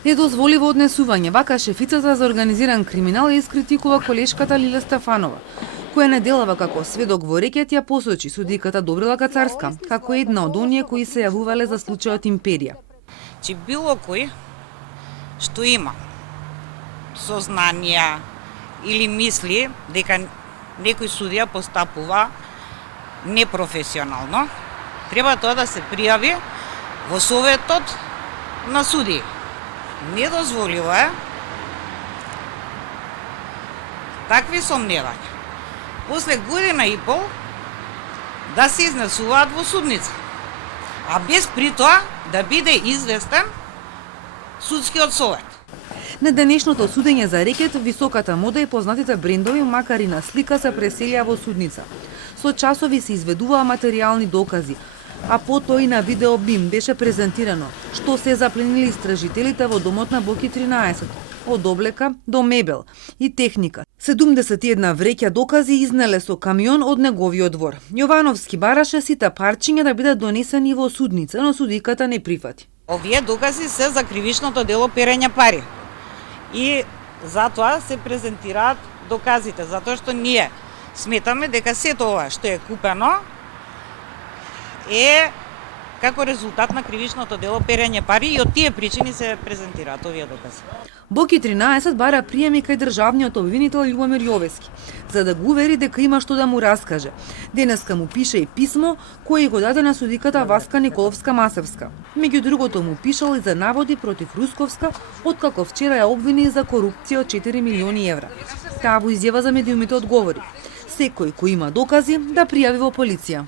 Недозволиво однесување, вака шефицата за организиран криминал ја искритикува колешката Лиле Стефанова, која не делава како сведок во рекет, ја посочи судиката Добрила Кацарска, како една од оние кои се јавувале за случајот Империја. Че било кој што има сознанија или мисли дека некој судија постапува непрофесионално, треба тоа да се пријави во Советот на судии. Недозволиво е такви сомневања после година и пол да се изнесуваат во судница, а без при тоа да биде известен судскиот совет. На денешното судење за рекет, високата мода и познатите брендови, макар и на слика, се преселија во судница. Со часови се изведуваа материјални докази, а потоа и на видео бим беше презентирано што се запленили истражителите во домот на Боки 13, од облека до мебел и техника. 71 вреќа докази изнеле со камион од неговиот двор. Јовановски бараше сите парчиња да бидат донесени во судница, но судиката не прифати. Овие докази се за кривичното дело перење пари. И затоа се презентираат доказите, затоа што ние сметаме дека сето ова што е купено е како резултат на кривичното дело перење пари и од тие причини се презентираат овие докази. Боки 13 бара приеми кај државниот обвинител Љубомир Јовески, за да го увери дека има што да му раскаже. Денеска му пише и писмо кое го даде на судиката Васка Николовска-Масевска. Меѓу другото му пишал и за наводи против Русковска, откако вчера ја обвини за корупција од 4 милиони евра. Таа во изјава за медиумите одговори: секој кој има докази да пријави во полиција.